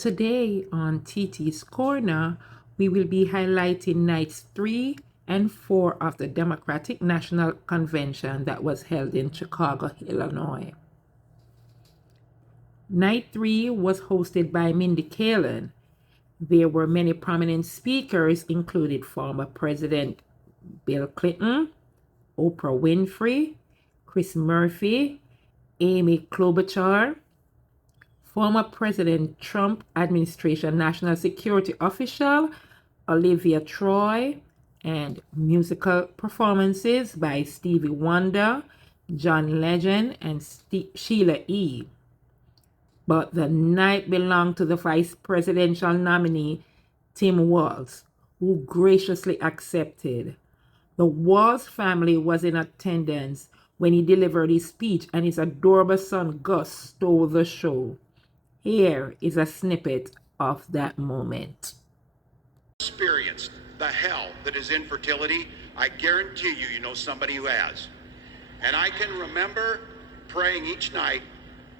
Today on TT's Corner, we will be highlighting nights 3 and 4 of the Democratic National Convention that was held in Chicago, Illinois. Night 3 was hosted by Mindy Kaling. There were many prominent speakers, including former President Bill Clinton, Oprah Winfrey, Chris Murphy, Amy Klobuchar, former President Trump administration national security official Olivia Troy, and musical performances by Stevie Wonder, John Legend, and Sheila E. But the night belonged to the vice presidential nominee, Tim Walz, who graciously accepted. The Walz family was in attendance when he delivered his speech, and his adorable son Gus stole the show. Here is a snippet of that moment. Experienced the hell that is infertility. I guarantee you, you know somebody who has. And I can remember praying each night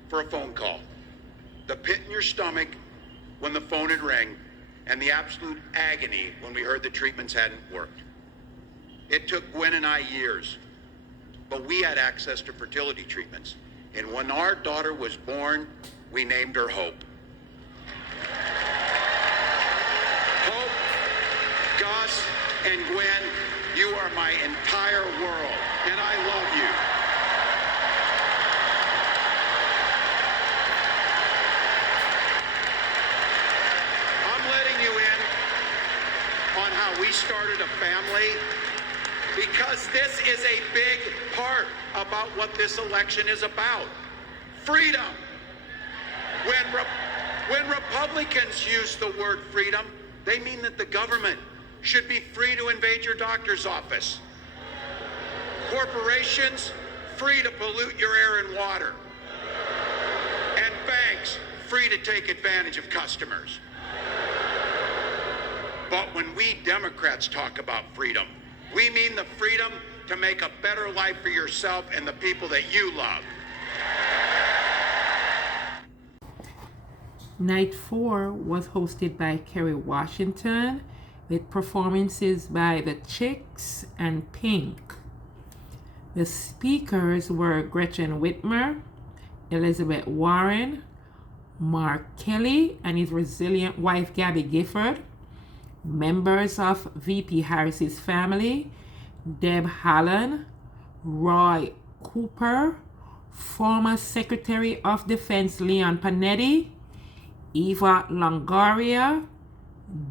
for a phone call. The pit in your stomach when the phone would ring, and the absolute agony when we heard the treatments hadn't worked. It took Gwen and I years, but we had access to fertility treatments. And when our daughter was born, we named her Hope. Hope, Gus, and Gwen, you are my entire world, and I love you. I'm letting you in on how we started a family, because this is a big part about what this election is about. Freedom. When Republicans use the word freedom, they mean that the government should be free to invade your doctor's office. Corporations, free to pollute your air and water. And banks, free to take advantage of customers. But when we Democrats talk about freedom, we mean the freedom to make a better life for yourself and the people that you love. Night 4 was hosted by Kerry Washington with performances by the Chicks and Pink. The speakers were Gretchen Whitmer, Elizabeth Warren, Mark Kelly and his resilient wife Gabby Gifford, members of VP Harris's family, Deb Haaland, Roy Cooper, former Secretary of Defense Leon Panetti, Eva Longoria,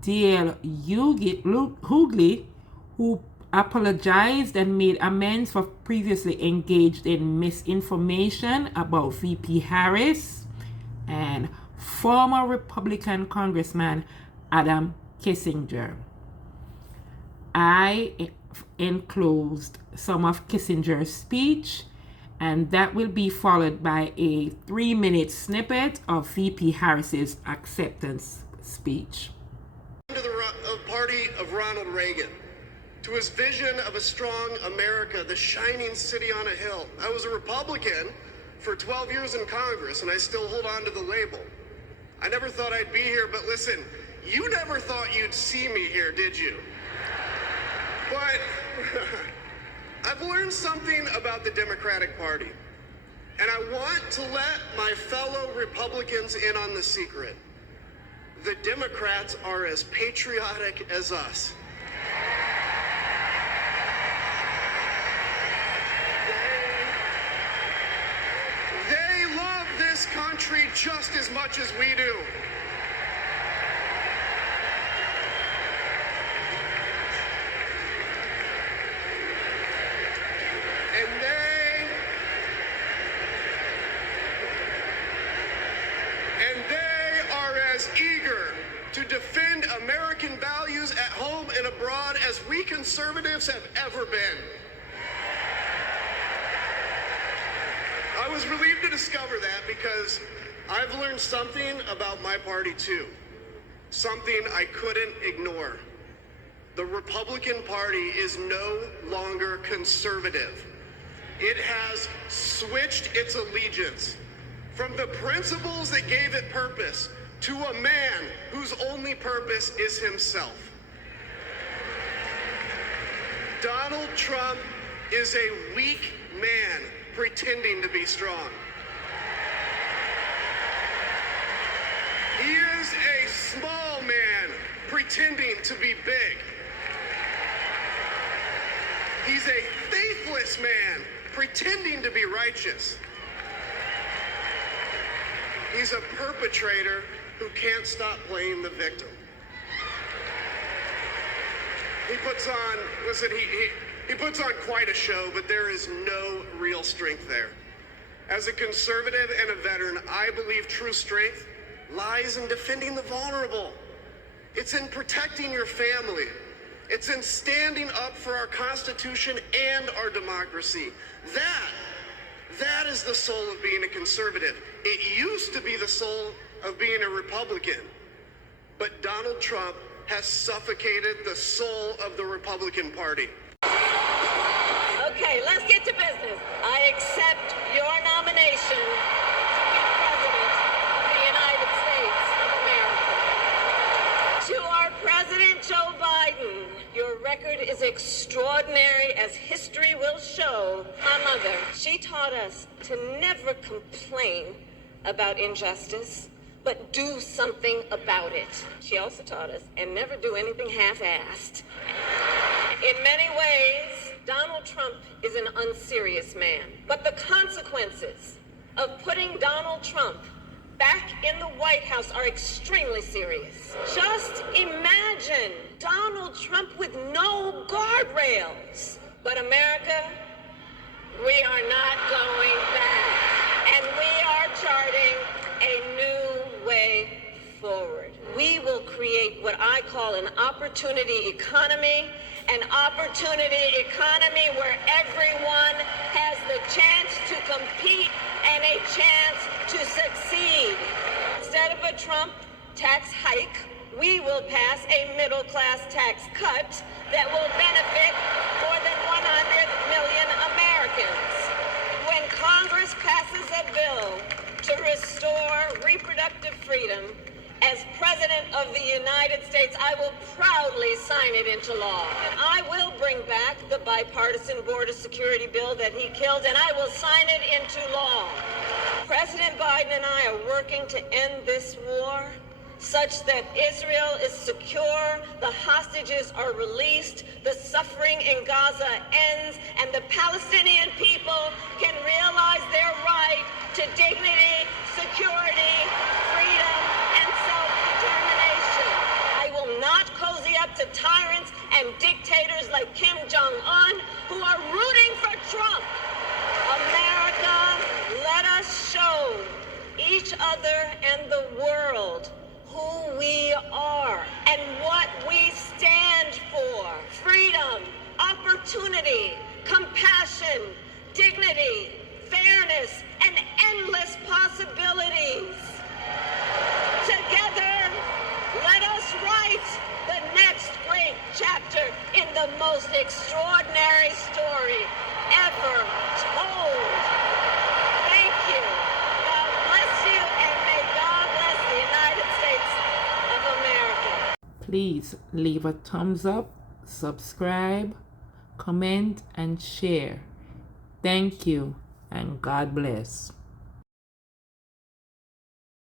Dale Hughley, who apologized and made amends for previously engaged in misinformation about VP Harris, and former Republican Congressman Adam Kissinger. I enclosed some of Kissinger's speech, and that will be followed by a 3-minute snippet of VP Harris's acceptance speech. To the party of Ronald Reagan, to his vision of a strong America, the shining city on a hill. I was a Republican for 12 years in Congress, and I still hold on to the label. I never thought I'd be here, but listen, you never thought you'd see me here, did you? But I've learned something about the Democratic Party, and I want to let my fellow Republicans in on the secret. The Democrats are as patriotic as us. They love this country just as much as we do. And they are as eager to defend American values at home and abroad as we conservatives have ever been. I was relieved to discover that because I've learned something about my party too. Something I couldn't ignore. The Republican Party is no longer conservative. It has switched its allegiance from the principles that gave it purpose to a man whose only purpose is himself. Donald Trump is a weak man pretending to be strong. He is a small man pretending to be big. He's a faithless man pretending to be righteous. He's a perpetrator who can't stop playing the victim. He puts on quite a show, but there is no real strength there. As a conservative and a veteran, I believe true strength lies in defending the vulnerable. It's in protecting your family. It's in standing up for our Constitution and our democracy. That is the soul of being a conservative. It used to be the soul of being a Republican. But Donald Trump has suffocated the soul of the Republican Party. Okay, let's get to business. I accept your nomination to be President of the United States of America. To our President Joe Biden, your record is extraordinary, as history will show. My mother, she taught us to never complain about injustice, but do something about it. She also taught us, and never do anything half-assed. In many ways, Donald Trump is an unserious man, but the consequences of putting Donald Trump back in the White House are extremely serious. Just imagine Donald Trump with no guardrails. But America, we are not going back, and we are charting a new way forward. We will create what I call an opportunity economy, where everyone has the chance to compete and a chance to succeed. Instead of a Trump tax hike, we will pass a middle-class tax cut that will benefit more than 100 million Americans. When Congress passes a bill to restore reproductive freedom, as President of the United States, I will proudly sign it into law. I will bring back the bipartisan border security bill that he killed, and I will sign it into law. President Biden and I are working to end this war such that Israel is secure, the hostages are released, the suffering in Gaza ends, and the Palestinian people can realize their right to dignity, security, freedom, and self-determination. I will not cozy up to tyrants and dictators like Kim Jong-un who are rooting for Trump. America, let us show each other and the world who we are and what we stand for. Freedom, opportunity, compassion, dignity, fairness, and endless possibilities. Together, let us write the next great chapter in the most extraordinary story ever told. Thank you. God bless you, and may God bless the United States of America. Please leave a thumbs up, subscribe, comment, and share. Thank you, and God bless.